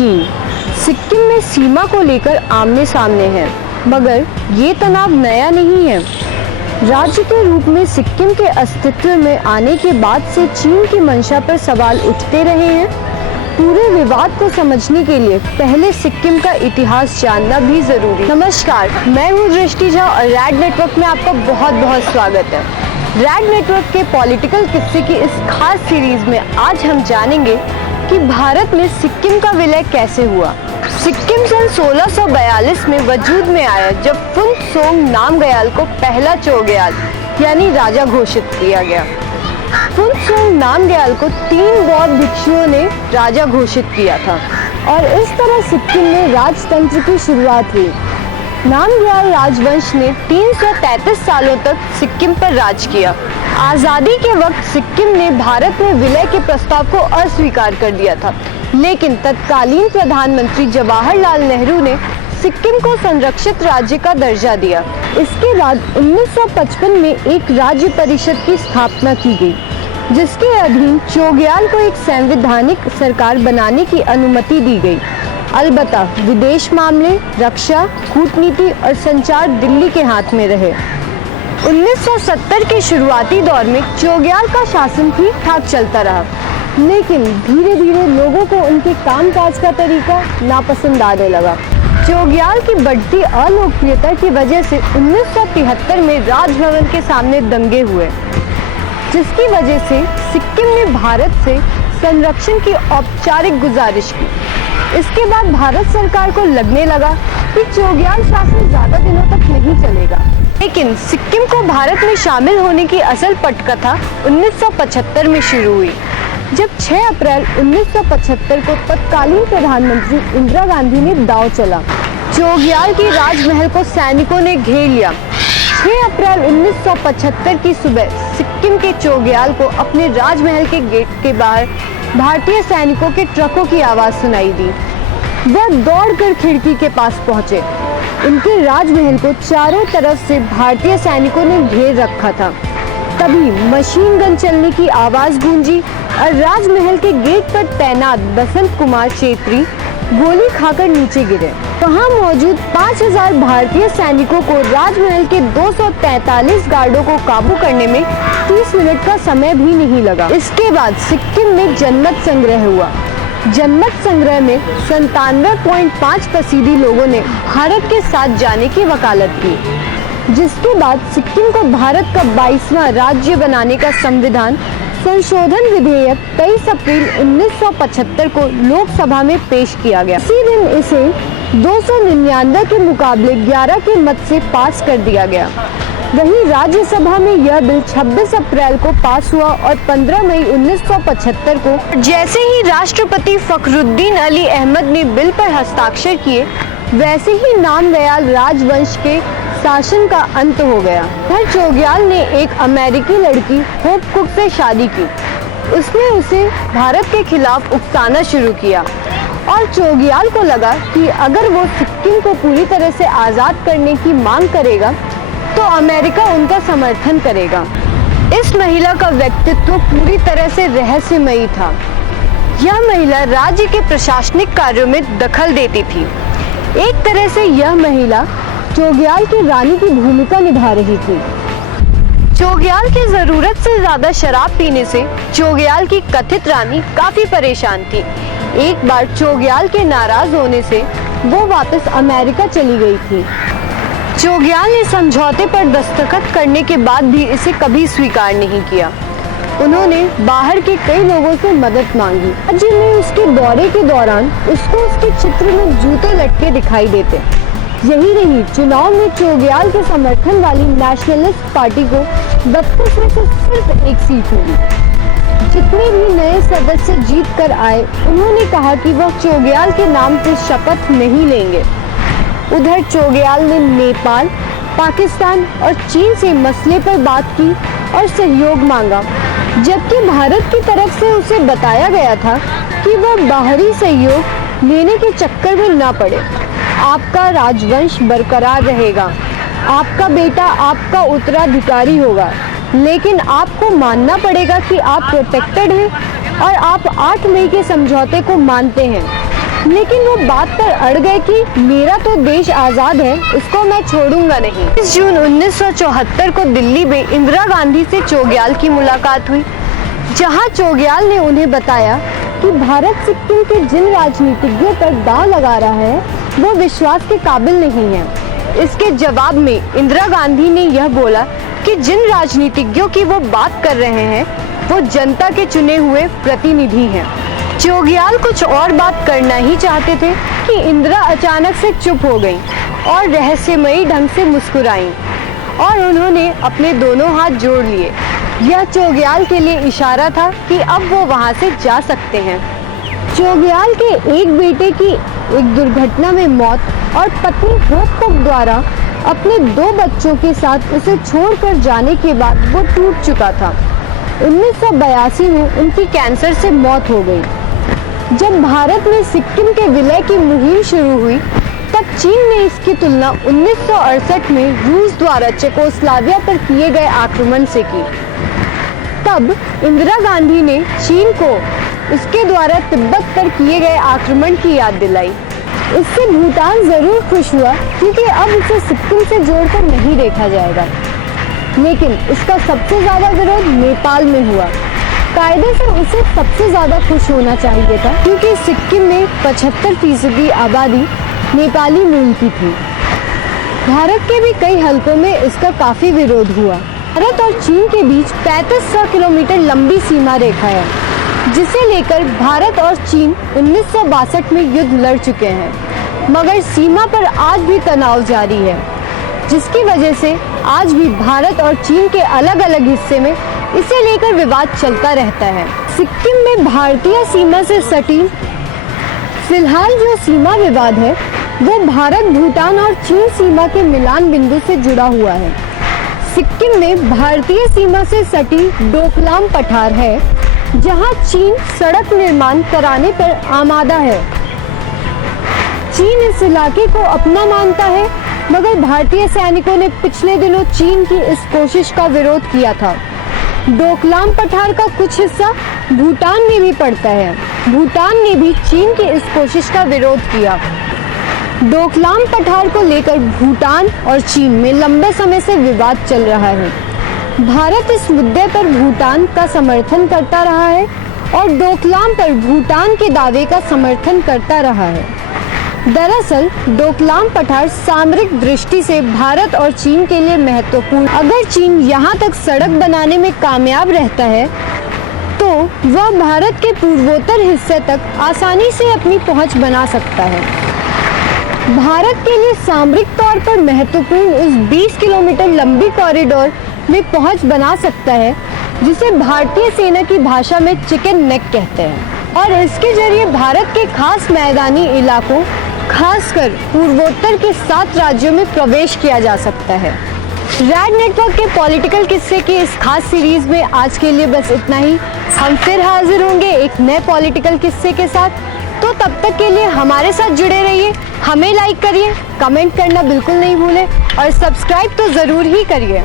चीन सिक्किम में सीमा को लेकर आमने सामने हैं, मगर ये तनाव नया नहीं है। राज्य के रूप में सिक्किम के अस्तित्व में आने के बाद से चीन की मंशा पर सवाल उठते रहे हैं। पूरे विवाद को समझने के लिए पहले सिक्किम का इतिहास जानना भी जरूरी। नमस्कार, मैं हूँ दृष्टि झा और रैड नेटवर्क में आपका बहुत बहुत स्वागत है। रैड नेटवर्क के पॉलिटिकल किस्से की इस खास सीरीज में आज हम जानेंगे कि भारत में सिक्किम का विलय कैसे हुआ। सिक्किम सन 1642 में वजूद में आया, जब फुनसोंग नामग्याल को पहला चोग्याल यानी राजा घोषित किया गया। फुनसोंग नामग्याल को 3 बौद्ध भिक्षुओं ने राजा घोषित किया था और इस तरह सिक्किम में राजतंत्र की शुरुआत हुई। नामग्याल राजवंश ने 333 सालों तक सिक्किम पर राज किया। आजादी के वक्त सिक्किम ने भारत में विलय के प्रस्ताव को अस्वीकार कर दिया था, लेकिन तत्कालीन प्रधानमंत्री जवाहरलाल नेहरू ने सिक्किम को संरक्षित राज्य का दर्जा दिया। इसके बाद 1955 में एक राज्य परिषद की स्थापना की गई, जिसके अधीन चोग्याल को एक संवैधानिक सरकार बनाने की अनुमति दी गई। अलबत्ता विदेश मामले, रक्षा, कूटनीति और संचार दिल्ली के हाथ में रहे। 1970 के शुरुआती दौर में चोग्याल का शासन ठीक ठाक चलता रहा, लेकिन धीरे धीरे लोगों को उनके कामकाज का तरीका नापसंद आने लगा। चोग्याल की बढ़ती अलोकप्रियता की वजह से 1973 में राजभवन के सामने दंगे हुए, जिसकी वजह से सिक्किम ने भारत से संरक्षण की औपचारिक गुजारिश की। इसके बाद भारत सरकार को लगने लगा कि चोग्याल शासन ज्यादा दिनों तक नहीं चलेगा, लेकिन सिक्किम को भारत में शामिल होने की असल पटकथा 1975 में शुरू हुई, जब 6 अप्रैल 1975 को तत्कालीन प्रधानमंत्री इंदिरा गांधी ने दांव चला। चोग्याल की राजमहल को सैनिकों ने घेर लिया। 6 अप्रैल 1975 की सुबह सिक्किम के चोग्याल को अपने राजमहल के गेट के बाहर भारतीय सैनिकों के ट्रकों की आवाज सुनाई दी। वह दौड़कर खिड़की के पास पहुंचे। उनके राजमहल को चारों तरफ से भारतीय सैनिकों ने घेर रखा था। तभी मशीन गन चलने की आवाज गूंजी और राजमहल के गेट पर तैनात बसंत कुमार छेत्री गोली खाकर नीचे गिरे। वहां मौजूद 5000 भारतीय सैनिकों को राजमहल के 243 गार्डों को काबू करने में 30 मिनट का समय भी नहीं लगा। इसके बाद सिक्किम में जनमत संग्रह हुआ। जनमत संग्रह में 97.5% लोगों ने भारत के साथ जाने की वकालत की, जिसके बाद सिक्किम को भारत का 22वां राज्य बनाने का संविधान संशोधन विधेयक 23 अप्रैल 1975 को लोकसभा में पेश किया गया। इसी दिन इसे 299 के मुकाबले 11 के मत से पास कर दिया गया। वहीं राज्यसभा में यह बिल 26 अप्रैल को पास हुआ और 15 मई 1975 को जैसे ही राष्ट्रपति फखरुद्दीन अली अहमद ने बिल पर हस्ताक्षर किए, वैसे ही नामग्याल राजवंश के शासन का अंत हो गया। फिर चोग्याल ने एक अमेरिकी लड़की होप कुक से शादी की। उसने उसे भारत के खिलाफ उकसाना शुरू किया और चोग्याल को लगा कि अगर वो सिक्किम को पूरी तरह से आजाद करने की मांग करेगा तो अमेरिका उनका समर्थन करेगा। इस महिला का व्यक्तित्व पूरी तरह से रहस्यमयी था। यह महिला राज्य के प्रशासनिक कार्यों में दखल देती थी। एक तरह से यह महिला चोग्याल की रानी की भूमिका निभा रही थी। चोग्याल की जरूरत से ज्यादा शराब पीने से चोग्याल की कथित रानी काफी परेशान थी। एक बार चोग्याल के नाराज होने से वो वापस अमेरिका चली गई थी। चोग्याल ने समझौते पर दस्तखत करने के बाद भी इसे कभी स्वीकार नहीं किया। उन्होंने बाहर के कई लोगों से मदद मांगी। राज्य में उसके दौरे के दौरान उसको उसके चित्र में जूते लटके दिखाई देते। यही नहीं, चुनाव में चोग्याल के समर्थन वाली नेशनलिस्ट पार्टी को 32 में से सिर्फ एक सीट मिली। जितने भी नए सदस्य जीत कर आए, उन्होंने कहा कि वह चोग्याल के नाम से शपथ नहीं लेंगे। उधर चोग्याल ने नेपाल, पाकिस्तान और चीन से मसले पर बात की और सहयोग मांगा, जबकि भारत की तरफ से उसे बताया गया था कि वह बाहरी सहयोग लेने के चक्कर में न पड़े। आपका राजवंश बरकरार रहेगा, आपका बेटा आपका उत्तराधिकारी होगा, लेकिन आपको मानना पड़ेगा कि आप प्रोटेक्टेड हैं और आप 8 मई के समझौते को मानते हैं। लेकिन वो बात पर अड़ गए कि मेरा तो देश आज़ाद है, इसको मैं छोड़ूंगा नहीं। 20 जून 1974 को दिल्ली में इंदिरा गांधी से चोग्याल की मुलाकात हुई, जहां चोग्याल ने उन्हें बताया कि भारत सिक्किम के जिन राजनीतिज्ञों पर दांव लगा रहा है वो विश्वास के काबिल नहीं है। इसके जवाब में इंदिरा गांधी ने यह बोला कि जिन राजनीतिज्ञों की वो बात कर रहे हैं वो जनता के चुने हुए प्रतिनिधि हैं। चोग्याल कुछ और बात करना ही चाहते थे कि इंदिरा अचानक से चुप हो गईं और रहस्यमयी ढंग से मुस्कुराईं और उन्होंने अपने दोनों हाथ जोड़ लिए। यह चोग्याल के लिए इशारा था कि अब वो वहां से जा सकते हैं। चोग्याल के एक बेटे की एक दुर्घटना में मौत और पत्नी होपकोप द्वारा अपने 2 बच्चों के साथ उसे छोड़कर जाने के बाद वो टूट चुका था। 1982 में उनकी कैंसर से मौत हो गई। जब भारत में सिक्किम के विलय की मुहिम शुरू हुई तब चीन ने इसकी तुलना 1968 में रूस द्वारा चेकोस्लोवाकिया पर किए गए आक्रमण से की। तब इंदिरा गांधी ने चीन को उसके द्वारा तिब्बत पर किए गए आक्रमण की याद दिलाई। इससे भूटान जरूर खुश हुआ क्योंकि अब इसे सिक्किम से जोड़कर नहीं देखा जाएगा, लेकिन इसका सबसे ज्यादा विरोध नेपाल में हुआ। कायदे से उसे सबसे ज्यादा खुश होना चाहिए था क्योंकि सिक्किम में 75% आबादी नेपाली मूल की थी। भारत के भी कई हलकों में इसका काफी विरोध हुआ। भारत और चीन के बीच 3500 किलोमीटर लंबी सीमा रेखा है, जिसे लेकर भारत और चीन 1962 में युद्ध लड़ चुके हैं, मगर सीमा पर आज भी तनाव जारी है, जिसकी वजह से आज भी भारत और चीन के अलग अलग हिस्से में इसे लेकर विवाद चलता रहता है। सिक्किम में भारतीय सीमा से सटी फिलहाल जो सीमा विवाद है वो भारत, भूटान और चीन सीमा के मिलान बिंदु से जुड़ा हुआ है। सिक्किम में भारतीय सीमा से सटी डोकलाम पठार है, जहां चीन सड़क निर्माण कराने पर आमादा है। चीन इस इलाके को अपना मानता है, मगर भारतीय सैनिकों ने पिछले दिनों चीन की इस कोशिश का विरोध किया था। डोकलाम पठार का कुछ हिस्सा भूटान में भी पड़ता है। भूटान ने भी चीन की इस कोशिश का विरोध किया। डोकलाम पठार को लेकर भूटान और चीन में लंबे समय से विवाद चल रहा है। भारत इस मुद्दे पर भूटान का समर्थन करता रहा है और डोकलाम पर भूटान के दावे का समर्थन करता रहा है। दरअसल डोकलाम पठार सामरिक दृष्टि से भारत और चीन के लिए महत्वपूर्ण। अगर चीन यहाँ तक सड़क बनाने में कामयाब रहता है तो वह भारत के पूर्वोत्तर हिस्से तक आसानी से अपनी पहुँच बना सकता है। भारत के लिए सामरिक तौर पर महत्वपूर्ण इस 20 किलोमीटर लंबी कॉरिडोर में पहुंच बना सकता है, जिसे भारतीय सेना की भाषा में चिकन नेक कहते हैं, और इसके जरिए भारत के खास मैदानी इलाकों, खासकर पूर्वोत्तर के 7 राज्यों में प्रवेश किया जा सकता है। रैड नेटवर्क के पॉलिटिकल किस्से की इस खास सीरीज में आज के लिए बस इतना ही। हम फिर हाजिर होंगे एक नए पॉलिटिकल किस्से के साथ। तो तब तक के लिए हमारे साथ जुड़े रहिए, हमें लाइक करिए, कमेंट करना बिल्कुल नहीं भूलें और सब्सक्राइब तो ज़रूर ही करिए।